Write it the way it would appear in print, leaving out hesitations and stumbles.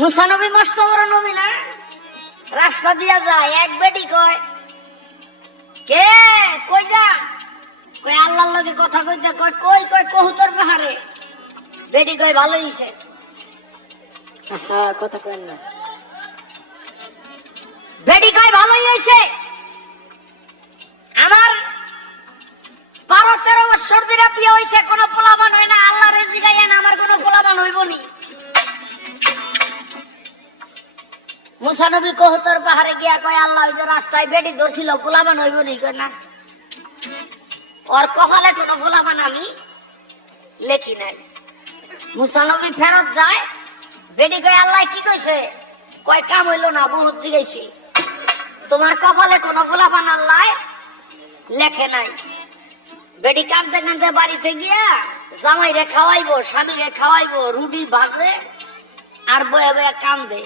মুসা নবী মস্ত বড় নবী না, রাস্তা দিয়া যায়, এক বেটি কয় কে কই যা, কই আল্লাহর লগে কথা কইতে, কয় কই কয় কহুতর পাহাড়ে। বেটি কয় ভালো হইছে, কথা কইন না। বেটি কয় ভালোই হইছে, আমার 12-13 বছর ধরে বিয়ে হইছে, কোনো পোলাপান হয় না, আল্লাহ রেজি গাইয়া না, আমার কোনো পোলাপান হইব নি। মুসা নবী কহুতর পাহাড়ে গিয়া কয় আল্লাহ ওই যে রাস্তায় বেটি ধরছিল, পোলাপান হইব নি, কয় না, ওর কপালে কোনো পোলাপান আমি লেখি নাই। মুসা নবী ফেরত যায়, বেটি কয় আল্লাহ কি কইছে, কয় কাম হইল না, বহুত জিগাইছি, তোমার কপালে কোনো পোলাপান আল্লাহ লেখে নাই। বেটি কাঁদতে কাঁদতে বাড়িতে গিয়া জামাই রে খাওয়াইবো, স্বামী রে খাওয়াইবো, রুটি ভাজে আর বয়ে বয়ে কান্দে।